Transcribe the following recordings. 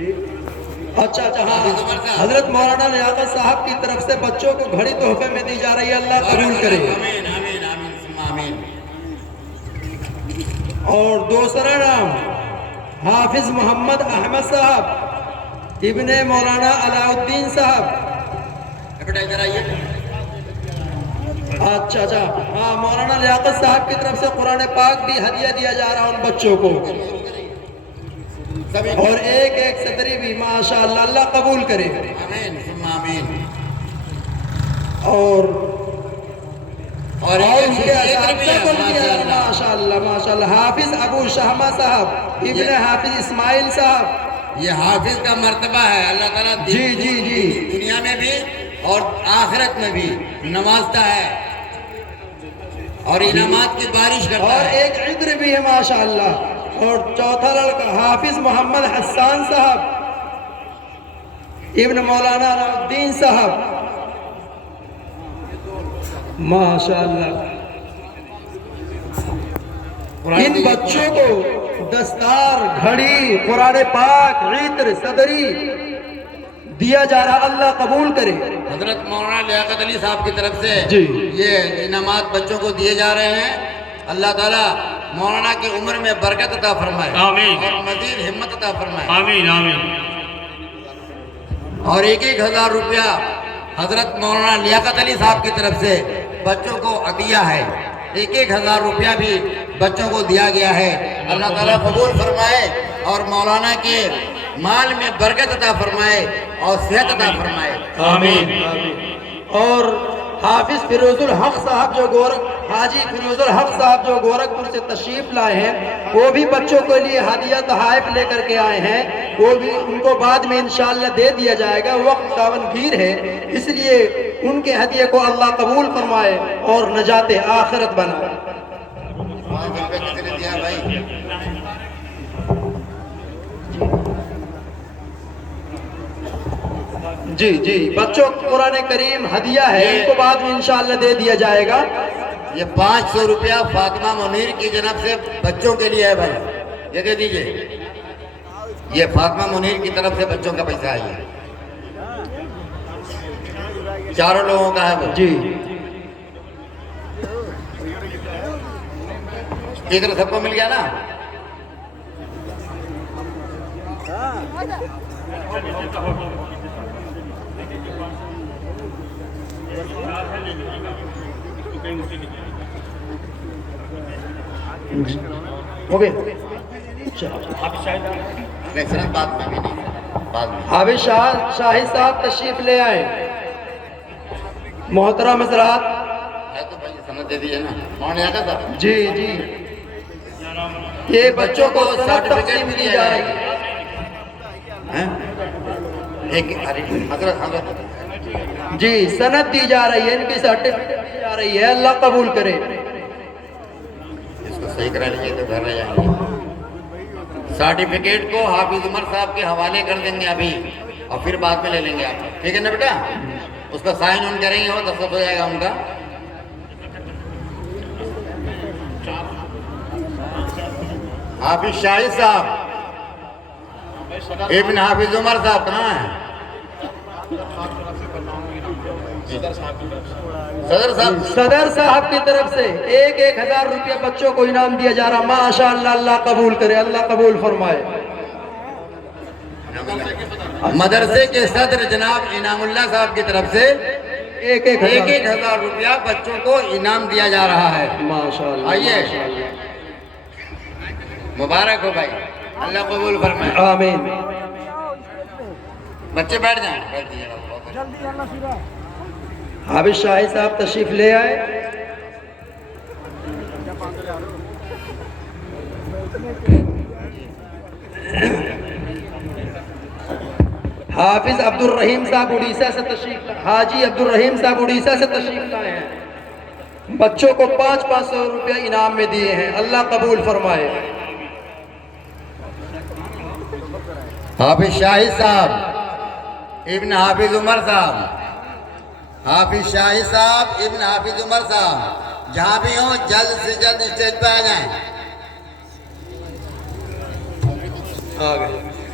اچھا اچھا ہاں حضرت مولانا لیاقت صاحب کی طرف سے بچوں کو گھڑی تحفے میں دی جا رہی ہے، اللہ قبول کرے۔ آمین آمین آمین ثم آمین۔ اور دوسرا نام حافظ محمد احمد صاحب ابن مولانا علاء الدین صاحب۔ بیٹا ادھر آئیے۔ اچھا اچھا ہاں مولانا لیاقت صاحب کی طرف سے قرآن پاک بھی ہدیہ دیا جا رہا ہے ان بچوں کو، اور ایک ایک صدری بھی ماشاءاللہ، اللہ قبول کرے۔ آمین ثم آمین۔ اور ان کے ذکر بھی ہے ماشاءاللہ۔ ماشاءاللہ ماشاءاللہ حافظ ابو شہمہ صاحب ابن حافظ اسماعیل صاحب۔ یہ حافظ کا مرتبہ ہے، اللہ تعالیٰ جی جی جی دنیا میں بھی اور آخرت میں بھی نوازتا ہے اور انعامات کی بارش کرتا اور ہے۔ ایک عطر بھی ہے ماشاءاللہ۔ اور چوتھا لڑکا حافظ محمد حسان صاحب ابن مولانا علاء الدین صاحب، ماشاءاللہ۔ ان بچوں کو دستار، گھڑی، قرآن پاک، عطر، صدری دیا جا رہا، اللہ قبول کرے۔ حضرت مولانا لیاقت علی صاحب کی طرف سے جی یہ انعامات بچوں کو دیے جا رہے ہیں۔ اللہ تعالیٰ مولانا کی عمر میں برکت عطا فرمائے آمین۔ اور مزید ہمت عطا فرمائے۔ آمین آمین۔ اور 1,000 روپیہ حضرت مولانا لیاقت علی صاحب کی طرف سے بچوں کو عطیہ ہے، 1,000 روپیہ بھی بچوں کو دیا گیا ہے۔ اللہ تعالیٰ قبول فرمائے اور مولانا کے مال میں برکت عطا فرمائے اور صحت عطا فرمائے۔ آمین۔ اور حافظ فیروز الحق صاحب جو حاجی فیروز الحق صاحب جو گورکھپور سے تشریف لائے ہیں، وہ بھی بچوں کے لیے ہدیہ تحائف لے کر کے آئے ہیں، وہ بھی ان کو بعد میں انشاءاللہ دے دیا جائے گا، وقت داونگیر ہے، اس لیے ان کے ہدیے کو اللہ قبول فرمائے اور نجات آخرت بنائے۔ 5 روپے کسی نے دیا بھائی؟ جی جی بچوں کو قرآن کریم ہدیہ ہے، ان کو بعد میں انشاءاللہ دے دیا جائے گا۔ یہ 500 روپیہ فاطمہ منیر کی جناب سے بچوں کے لیے ہے بھائی، یہ دے دیجئے۔ یہ فاطمہ منیر کی طرف سے بچوں کا پیسہ ہے، یہ چاروں لوگوں کا ہے وہ۔ جی ادھر سب کو مل گیا نا؟ ہو گئے؟ نہیں صرف بعد میں بھی نہیں، بعد میں۔ حافظ شاہد صاحب تشریف لے آئے، محترم حضرات۔ ہے تو بھائی سند دے دیئے نا، مولانا آقا صاحب۔ جی جی یہ بچوں کو سنت تقسیم دی جا رہی ہے۔ ہیں؟ ایک حضرت جی سنت دی جا رہی ہے، ان کی سرٹیفکیٹ دی جا رہی ہے، اللہ قبول کرے۔ اس کو صحیح کرا لیجیے تو گھر رہ جائیں گے۔ سرٹیفکیٹ کو حافظ عمر صاحب کے حوالے کر دیں گے ابھی، اور پھر بعد میں لے لیں گے آپ، ٹھیک ہے نا بیٹا؟ اس کا سائن ان کریں گے، وہ دستخط ہو جائے گا ان کا۔ حافظ شاہد صاحب ابن حافظ عمر صاحب کہاں ہیں؟ صدر صاحب کی طرف سے 1,000 روپیہ بچوں کو انعام دیا جا رہا، ماشاءاللہ، اللہ قبول کرے، اللہ قبول فرمائے۔ مدرسے کے صدر جناب انعام اللہ صاحب کی طرف سے 1,000 روپیہ بچوں کو انعام دیا جا رہا ہے۔ ماشاءاللہ آئیے، مبارک ہو بھائی، اللہ قبول فرمائے۔ آمین۔ بچے بیٹھ جائیں، بیٹھ دیجیے گا۔ حافظ شاہد صاحب تشریف لے آئے۔ حافظ عبد الرحیم صاحب اڑیسہ سے تشریف لائے، حاجی عبد الرحیم صاحب اڑیسہ سے تشریف لائے ہیں، بچوں کو 500 روپیہ انعام میں دیے ہیں، اللہ قبول فرمائے۔ حافظ شاہد صاحب ابن حافظ عمر صاحب، حافظ شاہد صاحب ابن حافظ عمر صاحب جہاں بھی ہوں جلد سے جلد اسٹیج پہ آ جائیں۔ آ گئے۔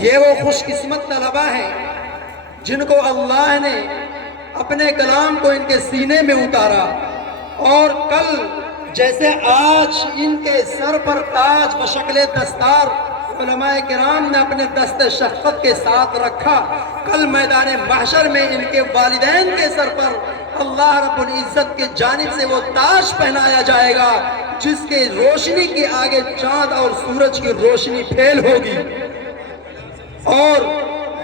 یہ وہ خوش قسمت طلبہ ہیں جن کو اللہ نے اپنے کلام کو ان کے سینے میں اتارا، اور کل جیسے آج ان کے سر پر تاج بشکل دستار علماء کرام نے اپنے دست شفقت کے ساتھ رکھا، کل میدان محشر میں ان کے والدین کے سر پر اللہ رب العزت کے جانب سے وہ تاج پہنایا جائے گا جس کے روشنی کے آگے چاند اور سورج کی روشنی پھیل ہوگی۔ اور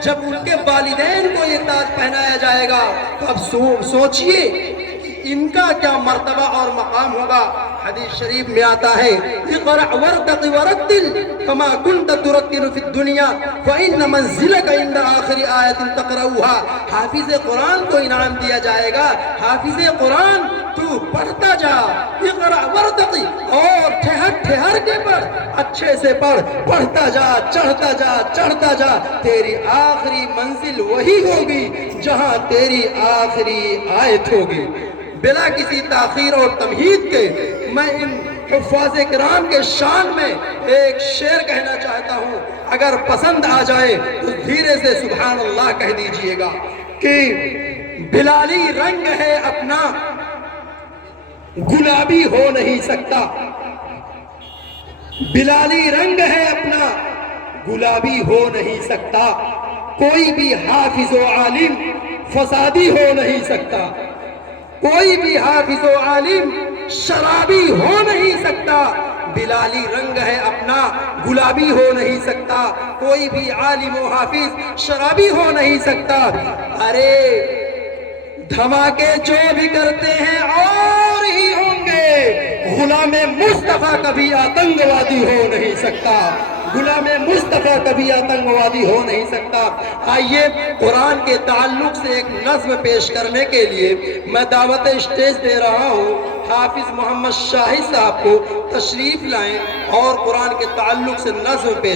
جب ان کے والدین کو یہ تاج پہنایا جائے گا تو اب سوچئے کہ ان کا کیا مرتبہ اور مقام ہوگا۔ حدیث شریف میں آتا ہے اقرأ وارتق ورتل كما كنت ترتل في الدنيا فإن منزلك عند آخر آیت تقرأها۔ حافظ قرآن کو انعام دیا جائے گا، حافظ قرآن تو پڑھتا جا، اقرأ وارتق، اور ٹھہر کے پڑھ، اچھے سے پڑھ، پڑھتا جا، چڑھتا جا، تیری آخری منزل وہی ہوگی جہاں تیری آخری آیت ہوگی۔ بلا کسی تاخیر اور تمہید کے میں ان حفاظ کرام کے شان میں ایک شعر کہنا چاہتا ہوں، اگر پسند آ جائے تو دھیرے سے سبحان اللہ کہہ دیجئے گا کہ بلالی رنگ ہے اپنا گلابی ہو نہیں سکتا، بلالی رنگ ہے اپنا گلابی ہو نہیں سکتا، کوئی بھی حافظ و عالم فسادی ہو نہیں سکتا، کوئی بھی حافظ و عالم شرابی ہو نہیں سکتا، بلالی رنگ ہے اپنا گلابی ہو نہیں سکتا، کوئی بھی عالم و حافظ شرابی ہو نہیں سکتا۔ ارے دھماکے جو بھی کرتے ہیں اور ہی ہوں گے، غلام مصطفیٰ کبھی آتنکوادی ہو نہیں سکتا، غلام مصطفیٰ کبھی آتنکوادی ہو نہیں سکتا۔ آئیے قرآن کے تعلق سے ایک نظم پیش کرنے کے لیے میں دعوت اسٹیج دے رہا ہوں، حافظ محمد شاہد صاحب کو تشریف لائیں اور قرآن کے تعلق سے نظم پیش